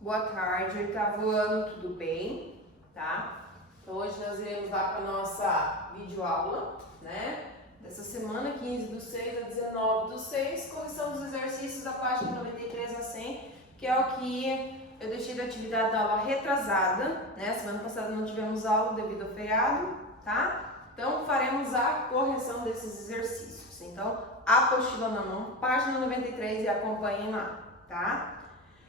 Boa tarde, oitavoano, tudo bem? Tá? Então hoje nós iremos lá para a nossa videoaula, né? Dessa semana, 15/6 a 19/6, correção dos exercícios da página 93 a 100, que é o que eu deixei de atividade da aula retrasada, né? Semana passada não tivemos aula devido ao feriado, tá? Então faremos a correção desses exercícios. Então, a apostila na mão, página 93 e acompanhem lá, tá?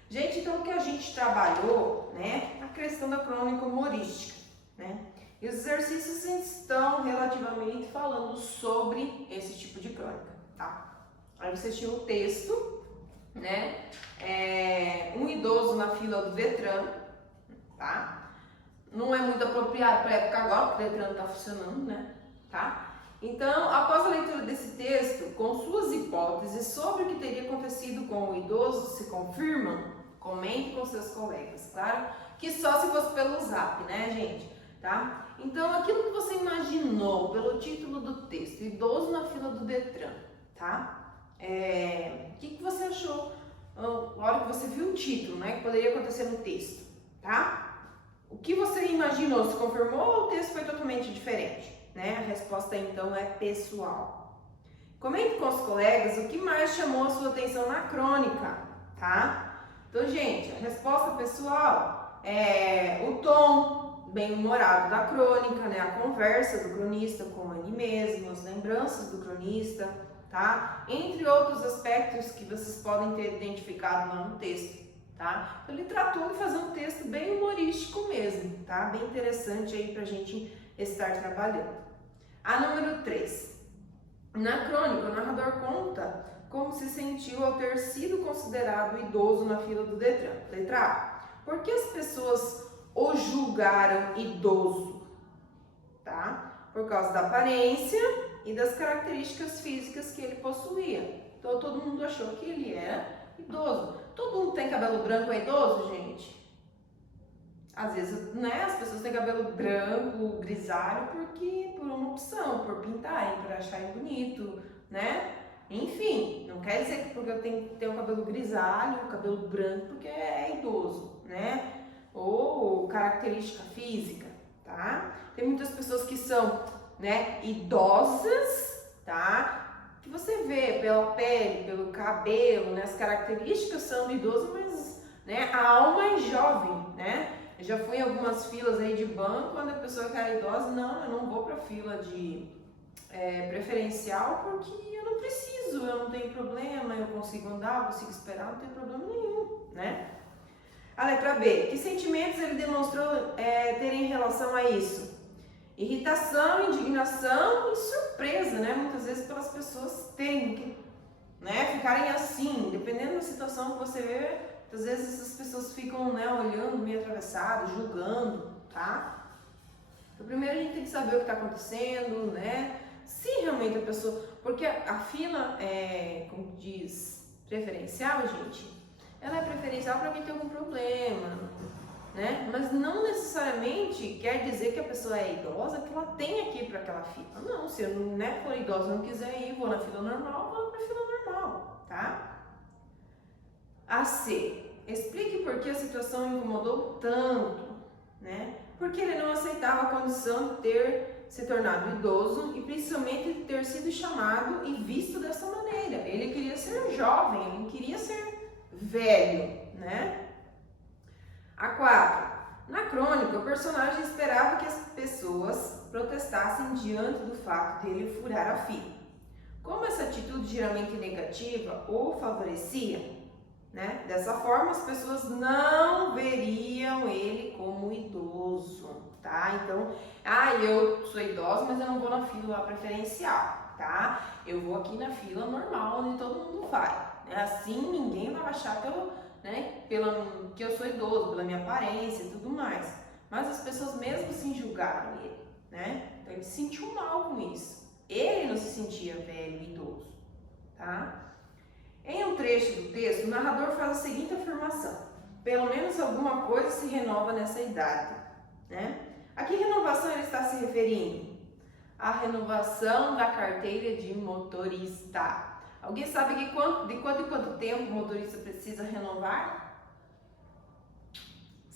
Gente, então o que a gente trabalhou, né, a questão da crônica humorística, né? E os exercícios estão relativamente falando sobre esse tipo de crônica, tá? Aí vocês tinham o texto, né? Um idoso na fila do Detran, tá? Não é muito apropriado para a época agora, porque o Detran não tá funcionando, né? Tá? Então, após a leitura desse texto, com suas hipóteses sobre o que teria acontecido com o idoso se confirmam, comente com seus colegas, claro que só se fosse pelo zap, né, gente? Tá? Então, aquilo que você imaginou pelo título do texto, idoso na fila do Detran, tá? O que você achou na hora que você viu o título, né, que poderia acontecer no texto, tá? O que você imaginou se confirmou ou o texto foi totalmente diferente, né? A resposta então é pessoal. Comente com os colegas o que mais chamou a sua atenção na crônica, tá? Então, gente, a resposta pessoal é o tom bem-humorado da crônica, né? A conversa do cronista com ele mesmo, as lembranças do cronista, tá? Entre outros aspectos que vocês podem ter identificado lá no texto, tá? Então, ele tratou de fazer um texto bem humorístico mesmo, tá? Bem interessante aí pra gente estar trabalhando. A número 3. Na crônica, o narrador conta como se sentiu ao ter sido considerado idoso na fila do Detran. Letra A. Por que as pessoas o julgaram idoso? Tá? Por causa da aparência e das características físicas que ele possuía. Então todo mundo achou que ele era idoso. Todo mundo tem cabelo branco é idoso, gente? Às vezes, né, as pessoas têm cabelo branco, grisalho, por uma opção, por pintarem, por acharem bonito, né? Enfim, não quer dizer que porque eu tenho que ter um cabelo grisalho, um cabelo branco, porque é idoso, né? Ou característica física, tá? Tem muitas pessoas que são, né, idosas, tá? Que você vê pela pele, pelo cabelo, né? As características são do idoso, mas, né, a alma é jovem, né? Eu já fui em algumas filas aí de banco, quando a pessoa que era idosa, não, eu não vou pra fila de preferencial porque eu não preciso, eu não tenho problema, eu consigo andar, eu consigo esperar, não tem problema nenhum, né? A letra B. Que sentimentos ele demonstrou ter em relação a isso? Irritação, indignação e surpresa, né? Muitas vezes pelas pessoas terem que, né, ficarem assim, dependendo da situação que você vê, muitas vezes essas pessoas ficam, né, olhando meio atravessado, julgando, tá? Então, primeiro a gente tem que saber o que está acontecendo, né? Se realmente a pessoa... Porque a fila, como diz, preferencial, gente, ela é preferencial para quem tem algum problema, né? Mas não necessariamente quer dizer que a pessoa é idosa, que ela tem que ir para aquela fila. Não, se eu não for idosa e não quiser ir, vou na fila normal, vou para a fila normal, tá? A C. Explique por que a situação o incomodou tanto, né? Porque ele não aceitava a condição de ter se tornado idoso e principalmente de ter sido chamado e visto dessa maneira. Ele queria ser jovem, ele não queria ser velho, né? A 4. Na crônica, o personagem esperava que as pessoas protestassem diante do fato de ele furar a fila. Como essa atitude geralmente negativa o favorecia, né? Dessa forma, as pessoas não veriam ele como idoso, tá? Então, eu sou idosa, mas eu não vou na fila preferencial, tá? Eu vou aqui na fila normal, onde todo mundo vai, né? Assim, ninguém vai achar que eu sou idoso, pela minha aparência e tudo mais. Mas as pessoas mesmo assim julgaram ele, né? Então, ele se sentiu mal com isso. Ele não se sentia velho e idoso, tá? Em um trecho do texto, o narrador faz a seguinte afirmação: pelo menos alguma coisa se renova nessa idade, né? A que renovação ele está se referindo? A renovação da carteira de motorista. Alguém sabe de quanto em quanto tempo o motorista precisa renovar?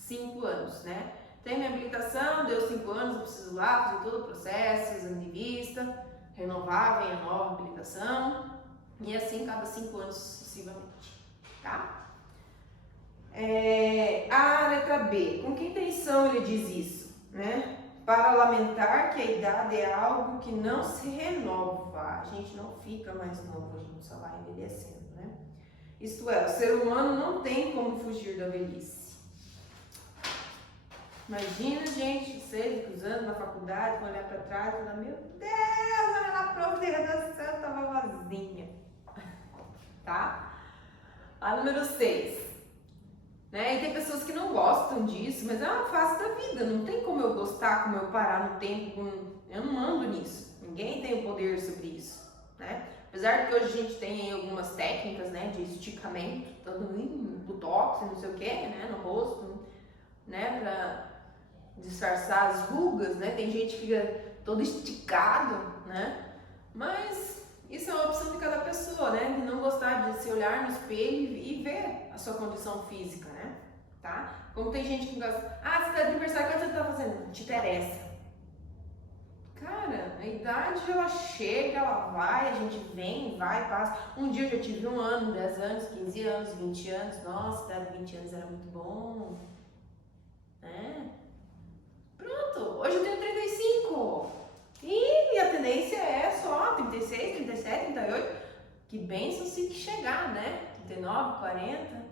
5 anos, né? Tem minha habilitação, deu 5 anos, eu preciso lá fazer todo o processo, exame de vista, renovar, vem a nova habilitação, e assim cada 5 anos sucessivamente, tá? A letra B, com que intenção ele diz isso, né? Para lamentar que a idade é algo que não se renova, a gente não fica mais novo, a gente só vai envelhecendo, né? Isto é, o ser humano não tem como fugir da velhice. Imagina, gente, vocês cruzando na faculdade, vão olhar para trás e falar, meu Deus, olha lá pra redação, eu tava vozinha, tá? A número 6. Né? E tem pessoas que não gostam disso, mas é uma fase da vida, não tem como eu gostar, como eu parar no tempo, eu não mando nisso, ninguém tem o poder sobre isso, né? Apesar de que hoje a gente tem aí algumas técnicas, né, de esticamento, tanto botox, não sei o que, né, no rosto, né, pra disfarçar as rugas, né, tem gente que fica todo esticado, né, mas isso é uma opção de cada pessoa, né? De não gostar de se olhar no espelho e ver a sua condição física, né? Tá? Como tem gente que gosta, você tá de aniversário, o que você tá fazendo? Não te interessa. Cara, a idade ela chega, ela vai, a gente vem, vai, passa. Um dia eu já tive 1 ano, 10 anos, 15 anos, 20 anos. Nossa, a idade de 20 anos era muito bom. Né? Pronto, hoje eu tenho 35. E a tendência é só 36, 37, 38, que bênção se chegar, né? 39, 40,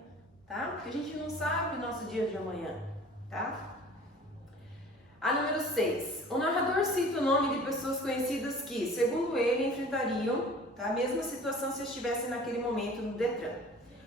tá? Porque a gente não sabe o nosso dia de amanhã, tá? A número 6. O narrador cita o nome de pessoas conhecidas que, segundo ele, enfrentariam a mesma situação se estivessem naquele momento no Detran.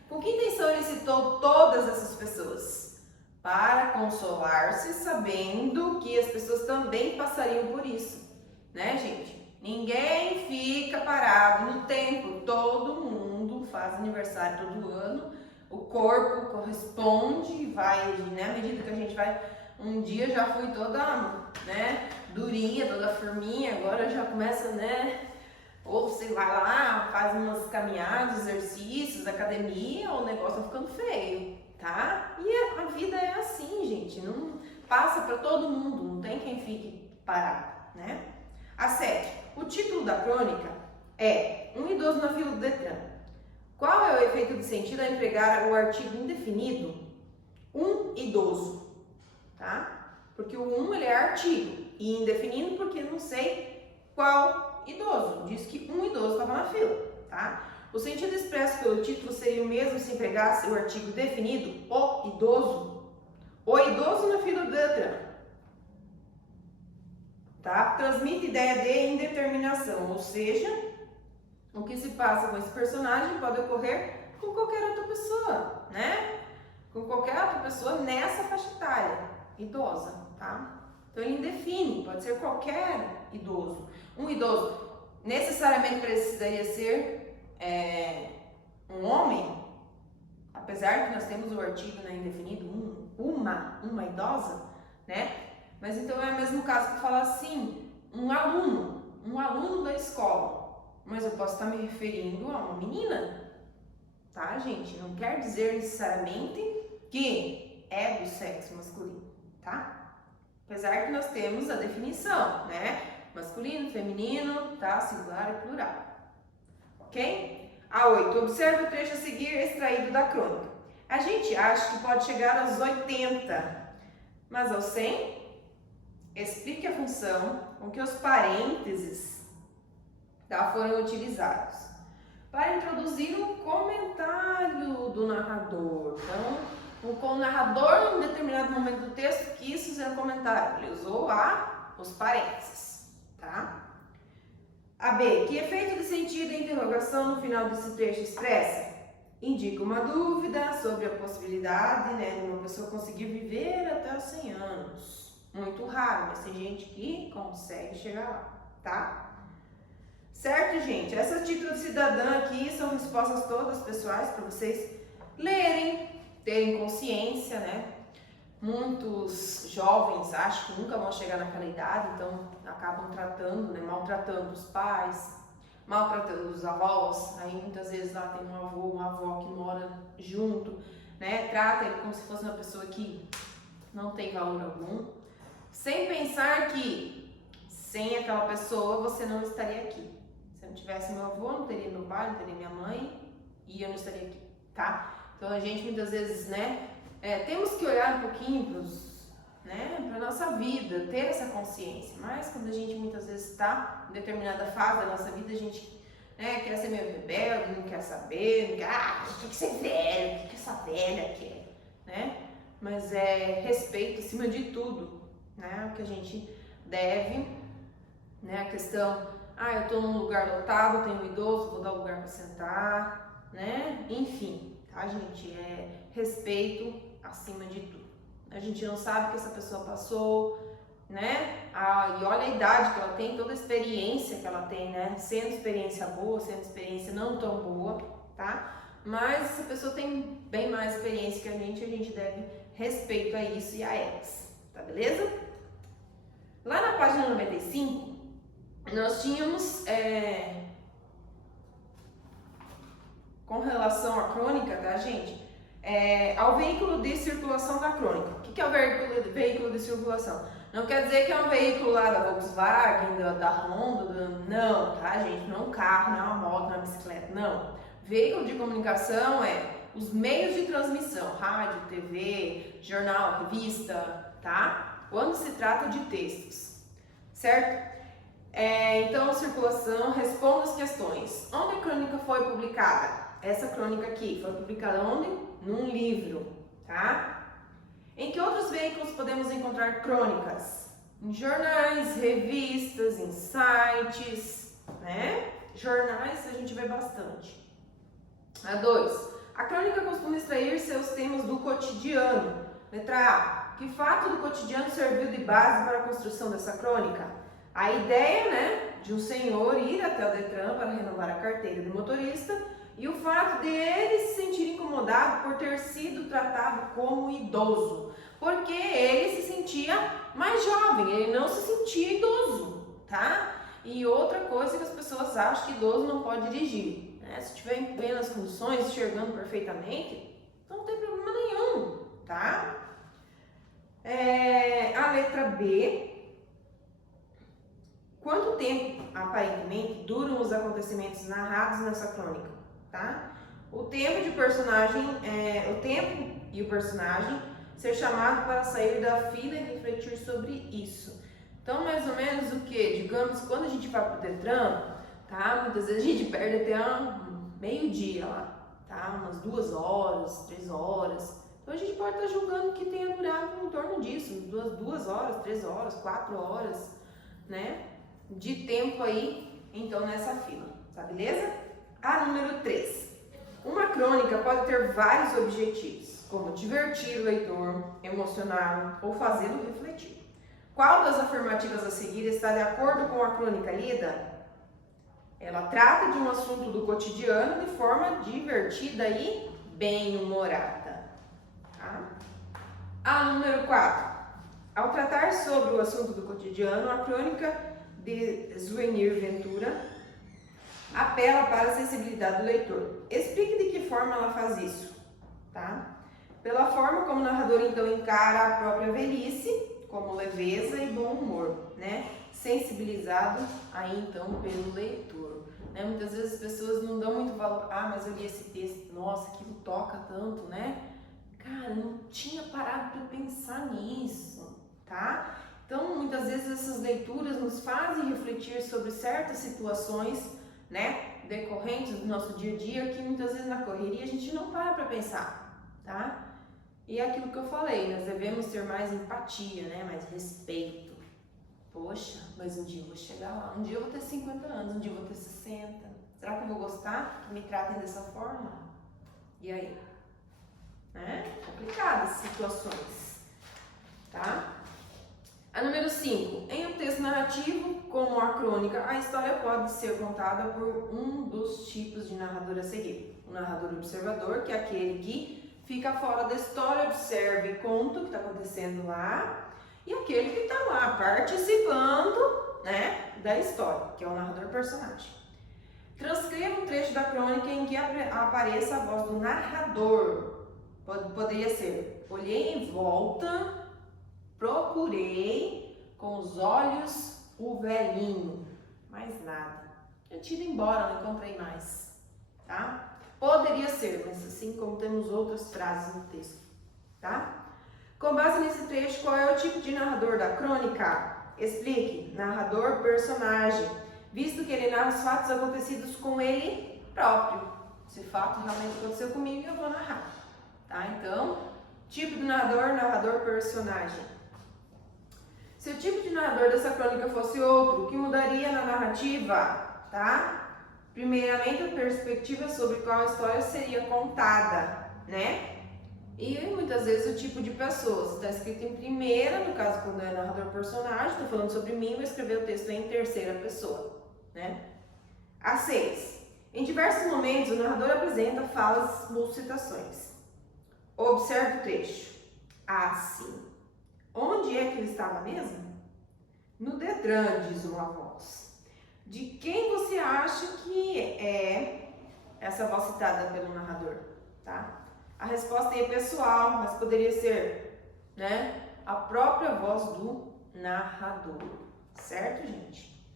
Com que intenção ele citou todas essas pessoas? Para consolar-se, sabendo que as pessoas também passariam por isso. Né, gente? Ninguém fica parado no tempo, todo mundo faz aniversário todo ano, o corpo corresponde e vai, né, à medida que a gente vai, um dia já fui toda, né, durinha, toda firminha, agora já começa, né, ou você vai lá, faz umas caminhadas, exercícios, academia, o negócio vai ficando feio, tá? E a vida é assim, gente, não passa para todo mundo, não tem quem fique parado, né? A 7. O título da crônica é Um idoso na fila do Detran. Qual é o efeito de sentido ao empregar o artigo indefinido um idoso? Tá? Porque o ele é artigo e indefinido porque não sei qual idoso. Diz que um idoso estava na fila. Tá? O sentido expresso pelo título seria o mesmo se empregasse o artigo definido o idoso. O idoso na fila do Detran. Tá? Transmite ideia de indeterminação, ou seja, o que se passa com esse personagem pode ocorrer com qualquer outra pessoa, né? Com qualquer outra pessoa nessa faixa etária, idosa, tá? Então ele indefine, pode ser qualquer idoso. Um idoso necessariamente precisaria ser um homem, apesar que nós temos o artigo, né, indefinido, uma idosa, né? Mas então é o mesmo caso que falar assim, um aluno da escola, mas eu posso estar me referindo a uma menina, tá, gente? Não quer dizer necessariamente que é do sexo masculino, tá? Apesar que nós temos a definição, né? Masculino, feminino, tá? Singular e plural, ok? A 8. Observe o trecho a seguir extraído da crônica. A gente acha que pode chegar aos 80, mas aos 100... Explique a função com que os parênteses foram utilizados para introduzir um comentário do narrador. Então, o narrador, em um determinado momento do texto, quis fazer um comentário. Ele usou os parênteses. Tá? A B. Que efeito de sentido e interrogação no final desse trecho expressa? Indica uma dúvida sobre a possibilidade, né, de uma pessoa conseguir viver até os 100 anos. Muito raro, mas tem gente que consegue chegar lá, tá? Certo, gente? Essa título de cidadã aqui são respostas todas pessoais para vocês lerem, terem consciência, né? Muitos jovens acham que nunca vão chegar naquela idade, então acabam tratando, né, maltratando os pais, maltratando os avós. Aí muitas vezes lá tem um avô, uma avó que mora junto, né? Trata ele como se fosse uma pessoa que não tem valor algum, sem pensar que sem aquela pessoa você não estaria aqui. Se eu não tivesse meu avô, não teria meu pai, não teria minha mãe e eu não estaria aqui, tá? Então a gente muitas vezes, né, temos que olhar um pouquinho para nossa vida, ter essa consciência, mas quando a gente muitas vezes está em determinada fase da nossa vida, a gente quer ser meio rebelde, não quer saber, não quer, o que ser velho, o que essa velha quer, né? Mas é respeito acima de tudo, né? O que a gente deve, né? A questão, eu estou num lugar lotado, tenho um idoso, vou dar um lugar para sentar, né? Enfim, tá, gente? É respeito acima de tudo. A gente não sabe o que essa pessoa passou, né? E olha a idade que ela tem, toda a experiência que ela tem, né? Sendo experiência boa, sendo experiência não tão boa, tá? Mas essa pessoa tem bem mais experiência que a gente deve respeito a isso e a elas, tá beleza? Lá na página 95, nós tínhamos, com relação à crônica, tá, gente? Ao veículo de circulação da crônica. O que é o veículo de circulação? Não quer dizer que é um veículo lá da Volkswagen, da Honda, não, tá, gente? Não é um carro, não é uma moto, não é uma bicicleta, não. Veículo de comunicação é os meios de transmissão, rádio, TV, jornal, revista, tá? Quando se trata de textos, certo? Então, circulação, responda as questões. Onde a crônica foi publicada? Essa crônica aqui foi publicada onde? Num livro, tá? Em que outros veículos podemos encontrar crônicas? Em jornais, revistas, em sites, né? Jornais a gente vê bastante. A 2. A crônica costuma extrair seus temas do cotidiano. Letra A. Que fato do cotidiano serviu de base para a construção dessa crônica? A ideia, né, de um senhor ir até o Detran para renovar a carteira de motorista e o fato de ele se sentir incomodado por ter sido tratado como idoso, porque ele se sentia mais jovem, ele não se sentia idoso, tá? E outra coisa que as pessoas acham que idoso não pode dirigir, né? Se estiver em plenas condições, enxergando perfeitamente, não tem problema nenhum, tá? A letra B. Quanto tempo, aparentemente, duram os acontecimentos narrados nessa crônica, tá? O tempo e o personagem ser chamado para sair da fila e refletir sobre isso. Então, mais ou menos o que? Digamos, quando a gente vai para o Detran, tá? Muitas vezes a gente perde até meio-dia lá, tá? Umas 2 horas, 3 horas. Então, a gente pode estar julgando que tenha durado em torno disso, 2 horas, 3 horas, 4 horas, né? De tempo aí, então, nessa fila, tá beleza? A número 3. Uma crônica pode ter vários objetivos, como divertir o leitor, emocioná-lo ou fazê-lo refletir. Qual das afirmativas a seguir está de acordo com a crônica lida? Ela trata de um assunto do cotidiano de forma divertida e bem-humorada. Tá? A número 4. Ao tratar sobre o assunto do cotidiano, a crônica de Zwenir Ventura apela para a sensibilidade do leitor. Explique de que forma ela faz isso, tá? Pela forma como o narrador então encara a própria velhice, como leveza e bom humor, né? Sensibilizado aí então pelo leitor, né? Muitas vezes as pessoas não dão muito valor. Mas eu li esse texto, nossa, aquilo toca tanto, né? Cara, eu não tinha parado para pensar nisso, tá? Então, muitas vezes essas leituras nos fazem refletir sobre certas situações, né, decorrentes do nosso dia a dia, que muitas vezes na correria a gente não para pensar, tá? E é aquilo que eu falei, nós devemos ter mais empatia, né, mais respeito. Poxa, mas um dia eu vou chegar lá, um dia eu vou ter 50 anos, um dia eu vou ter 60. Será que eu vou gostar que me tratem dessa forma? E aí? Complicadas situações, tá? A número 5. Em um texto narrativo, como a crônica, a história pode ser contada por um dos tipos de narrador a seguir. O narrador observador, que é aquele que fica fora da história, observa e conta o que está acontecendo lá. E aquele que está lá participando, né, da história, que é o narrador personagem. Transcreva um trecho da crônica em que apareça a voz do narrador. Poderia ser: olhei em volta procurei com os olhos o velhinho. Mais nada. Eu tinha ido embora, não encontrei mais. Tá? Poderia ser, mas assim como temos outras frases no texto. Tá? Com base nesse trecho, qual é o tipo de narrador da crônica? Explique. Narrador, personagem. Visto que ele narra os fatos acontecidos com ele próprio. Esse fato realmente aconteceu comigo e eu vou narrar. Tá? Então, tipo de narrador, narrador, personagem. Se o tipo de narrador dessa crônica fosse outro, o que mudaria na narrativa? Tá? Primeiramente, a perspectiva sobre qual a história seria contada, né? E muitas vezes o tipo de pessoa. Se está escrito em primeira, no caso quando é narrador personagem, estou falando sobre mim, vou escrever o texto em terceira pessoa, né? A 6. Em diversos momentos, o narrador apresenta falas ou citações. Observe o trecho. Assim. Onde é que ele estava mesmo? No Detran, diz uma voz. De quem você acha que é essa voz citada pelo narrador? Tá? A resposta aí é pessoal, mas poderia ser, né, a própria voz do narrador. Certo, gente?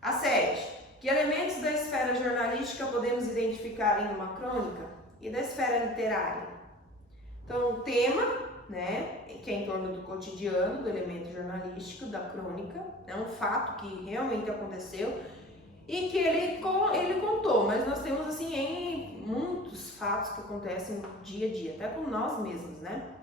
A 7. Que elementos da esfera jornalística podemos identificar em uma crônica e da esfera literária? Então, o tema, né, que é em torno do cotidiano, do elemento jornalístico, da crônica, é um fato que realmente aconteceu e que ele contou, mas nós temos assim muitos fatos que acontecem no dia a dia, até com nós mesmos, né?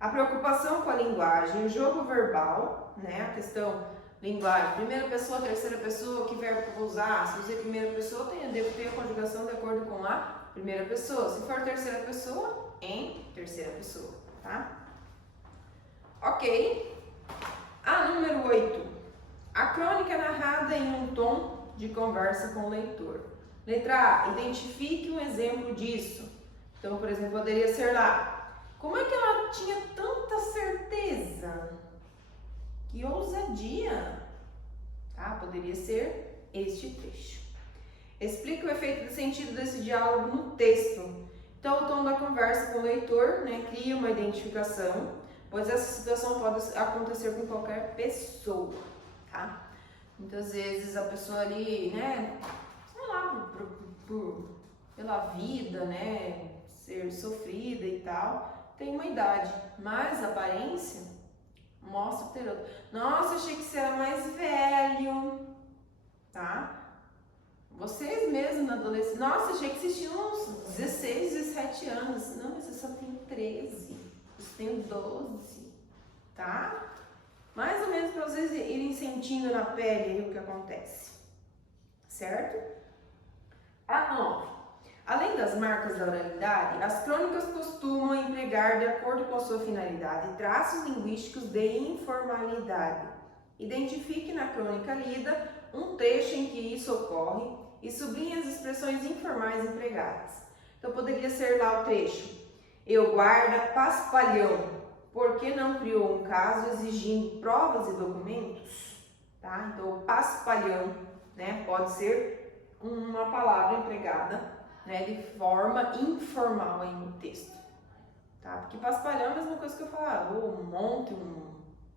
A preocupação com a linguagem, o jogo verbal, né, a questão linguagem, primeira pessoa, terceira pessoa, que verbo que eu vou usar? Se usei primeira pessoa, eu devo ter a conjugação de acordo com a primeira pessoa. Se for terceira pessoa, em terceira pessoa, tá? Ok. A número 8. A crônica é narrada em um tom de conversa com o leitor. Letra A. Identifique um exemplo disso. Então, por exemplo, poderia ser lá. Como é que ela tinha tanta certeza? Que ousadia! Tá? Poderia ser este trecho. Explique o efeito de sentido desse diálogo no texto. Então, o tom da conversa com o leitor, né, cria uma identificação, pois essa situação pode acontecer com qualquer pessoa, tá? Muitas vezes a pessoa ali, né, sei lá, pela vida, né, ser sofrida e tal, tem uma idade, mas a aparência mostra ter outro. Nossa, achei que você era mais velho, tá? Vocês mesmos na adolescência, nossa, achei que vocês tinham uns 16, 17 anos. Não, mas eu só tenho 13, eu tenho 12, tá? Mais ou menos para vocês irem sentindo na pele o que acontece, certo? A 9. Além das marcas da oralidade, as crônicas costumam empregar, de acordo com a sua finalidade, traços linguísticos de informalidade. Identifique na crônica lida um trecho em que isso ocorre e sublinhe as expressões informais empregadas. Então, poderia ser lá o trecho: eu guarda paspalhão, por que não criou um caso exigindo provas e documentos? Tá? Então, o paspalhão, né, pode ser uma palavra empregada, né, de forma informal aí no texto. Tá? Porque paspalhão é a mesma coisa que eu falar, ou um monte, uma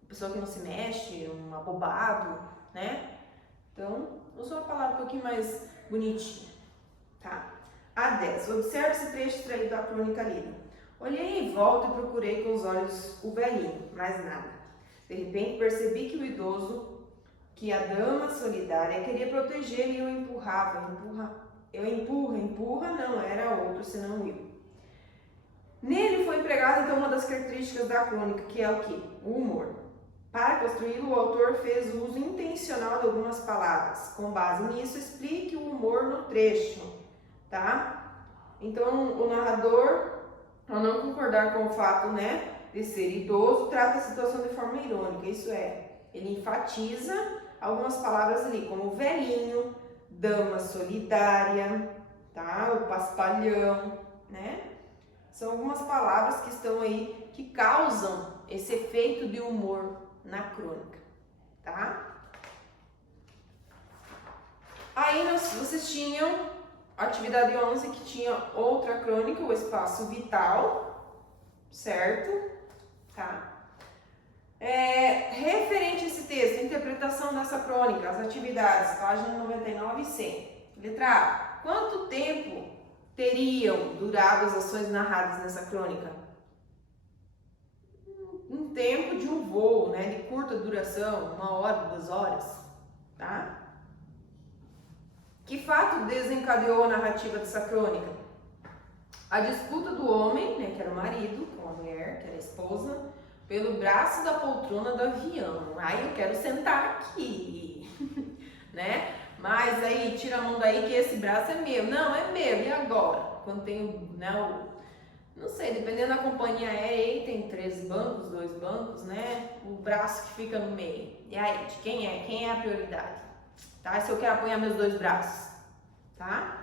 pessoa que não se mexe, um abobado, né? Então, usa uma palavra um pouquinho mais bonitinha, tá? A 10. Observe esse trecho extraído da crônica lida. Olhei em volta e procurei com os olhos o velhinho, mais nada. De repente percebi que o idoso, que a dama solidária queria proteger e eu empurrava. Empurra, não era outro senão eu. Nele foi empregada então uma das características da crônica, que é o quê? O humor. Para construí-lo, o autor fez uso intencional de algumas palavras. Com base nisso, explique o humor no trecho, tá? Então, o narrador, ao não concordar com o fato, né, de ser idoso, trata a situação de forma irônica. Isso é, ele enfatiza algumas palavras ali, como velhinho, dama solidária, tá? O paspalhão, né? São algumas palavras que estão aí, que causam esse efeito de humor na crônica, tá? Aí vocês tinham a atividade 11, que tinha outra crônica, o espaço vital, certo? Tá? Referente a esse texto, interpretação dessa crônica, as atividades, página 99 e 100. Letra A. Quanto tempo teriam durado as ações narradas nessa crônica? Um tempo de um voo, né, de curta duração, 1 hora, 2 horas, tá? Que fato desencadeou a narrativa dessa crônica? A disputa do homem, né, que era o marido, com a mulher, que era a esposa, pelo braço da poltrona do avião. Ai, eu quero sentar aqui, né? Mas aí, tira a mão daí que esse braço é meu. Não, é meu, e agora? Quando tem, né, não sei, dependendo da companhia aérea, tem 3 bancos, 2 bancos, né? O braço que fica no meio. E aí, de quem é? Quem é a prioridade? Tá? Se eu quero apoiar meus 2 braços, tá?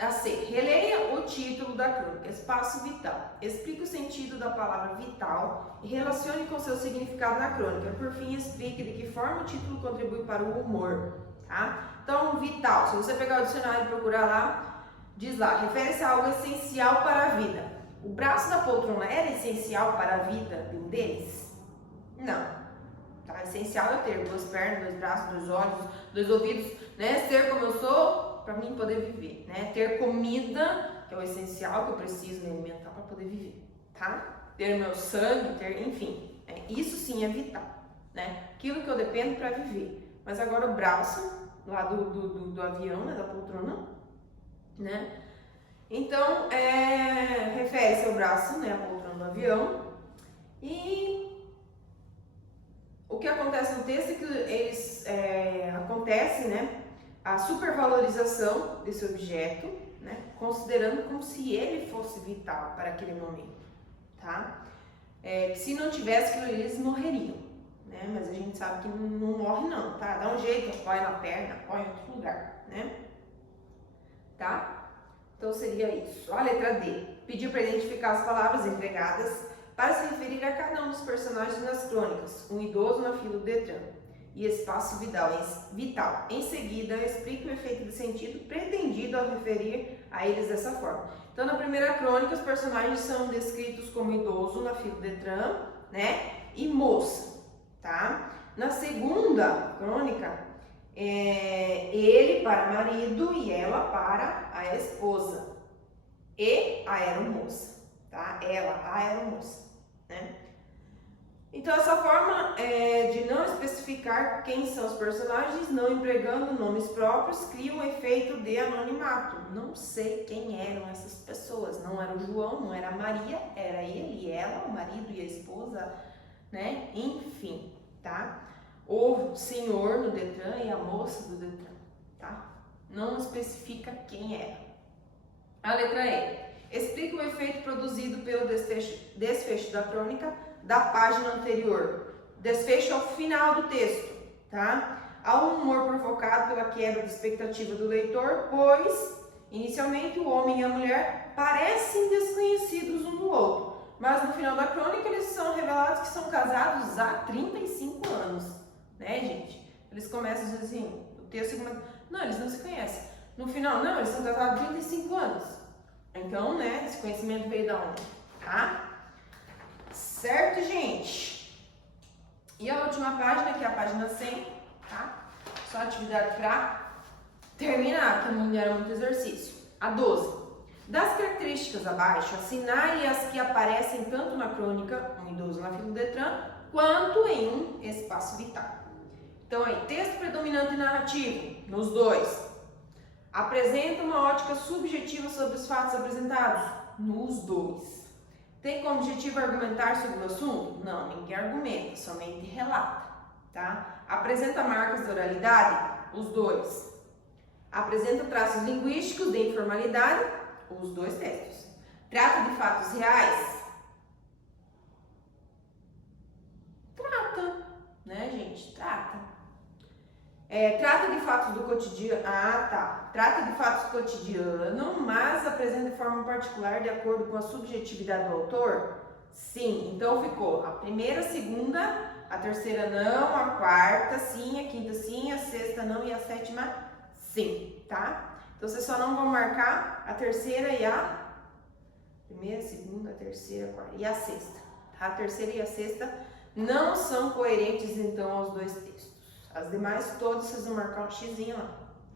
A C. Releia o título da crônica, Espaço Vital. Explique o sentido da palavra vital e relacione com seu significado na crônica. Por fim, explique de que forma o título contribui para o humor, tá? Então, vital, se você pegar o dicionário e procurar lá, diz lá, refere-se a algo essencial para a vida. O braço da poltrona era essencial para a vida de um deles? Não. Tá? Essencial é ter 2 pernas, 2 braços, 2 olhos, 2 ouvidos, né? Ser como eu sou, para mim poder viver, né? Ter comida, que é o essencial que eu preciso me alimentar para poder viver, tá? Ter meu sangue, enfim, isso sim é vital, né? Aquilo que eu dependo para viver. Mas agora o braço lá do avião, né? Da poltrona, né? Então, refere-se ao braço, né? A poltrona do avião. E o que acontece no texto é que acontece, né? A supervalorização desse objeto, né? Considerando como se ele fosse vital para aquele momento, tá? Que se não tivesse aquilo, eles morreriam, né? Mas a gente sabe que não morre não, tá? Dá um jeito, apoia na perna, apoia em outro lugar, né? Tá? Então seria isso. A letra D. Pediu para identificar as palavras empregadas para se referir a cada um dos personagens das crônicas. Um idoso na fila do Detran e espaço vital. Em seguida, explique o efeito de sentido pretendido ao referir a eles dessa forma. Então, na primeira crônica, os personagens são descritos como idoso na fila do Detran, né? E moça, tá? Na segunda crônica, ele para marido e ela para a esposa e a aeromoça, tá? Ela, a aeromoça, né? Então, essa forma de não especificar quem são os personagens, não empregando nomes próprios, cria um efeito de anonimato. Não sei quem eram essas pessoas. Não era o João, não era a Maria, era ele e ela, o marido e a esposa, né? Enfim, tá? O senhor no Detran e a moça do Detran, tá? Não especifica quem era. A letra E. Explica o efeito produzido pelo desfecho da crônica da página anterior. Desfecho ao final do texto, tá? Há um humor provocado pela quebra da expectativa do leitor, pois, inicialmente, o homem e a mulher parecem desconhecidos um do outro, mas no final da crônica eles são revelados que são casados há 35 anos, né, gente? Eles começam a dizer assim, o texto começa, não, eles não se conhecem. No final, não, eles são casados há 35 anos. Então, né, esse conhecimento veio da onde? Tá? Certo, gente? E a última página, que é a página 100, tá? Só atividade para terminar, que não era muito exercício. A 12. Das características abaixo, assinale as que aparecem tanto na crônica, um idoso na fila do Detran, quanto em um espaço vital. Então, aí, texto predominante e narrativo, nos dois. Apresenta uma ótica subjetiva sobre os fatos apresentados, nos dois. Tem como objetivo argumentar sobre o assunto? Não, ninguém argumenta, somente relata, tá? Apresenta marcas de oralidade? Os dois. Apresenta traços linguísticos de informalidade? Os dois textos. Trata de fatos reais? Trata, né, gente? Trata. Trata de fatos do cotidiano. Ah, tá. Trata de fatos cotidianos, mas apresenta de forma particular de acordo com a subjetividade do autor? Sim. Então ficou a primeira, a segunda, a terceira não, a quarta sim, a quinta sim, a sexta não e a sétima sim, tá? Então vocês só não vão marcar a terceira e a Primeira, segunda, terceira, quarta e a sexta. Tá? A terceira e a sexta não são coerentes, então, aos dois textos. As demais, todas vocês vão marcar um xizinho lá.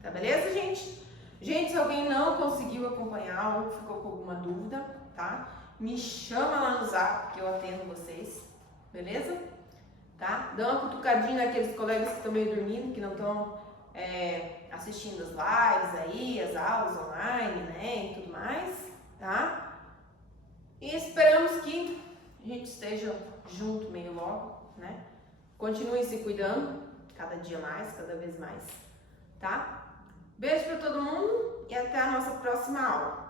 Tá beleza, gente? Gente, se alguém não conseguiu acompanhar ou ficou com alguma dúvida, tá? Me chama lá no zap que eu atendo vocês. Beleza? Tá? Dá uma cutucadinha naqueles colegas que estão meio dormindo, que não estão assistindo as lives aí, as aulas online, né, e tudo mais, tá? E esperamos que a gente esteja junto meio logo, né? Continue se cuidando, cada dia mais, cada vez mais, tá? Beijo pra todo mundo e até a nossa próxima aula.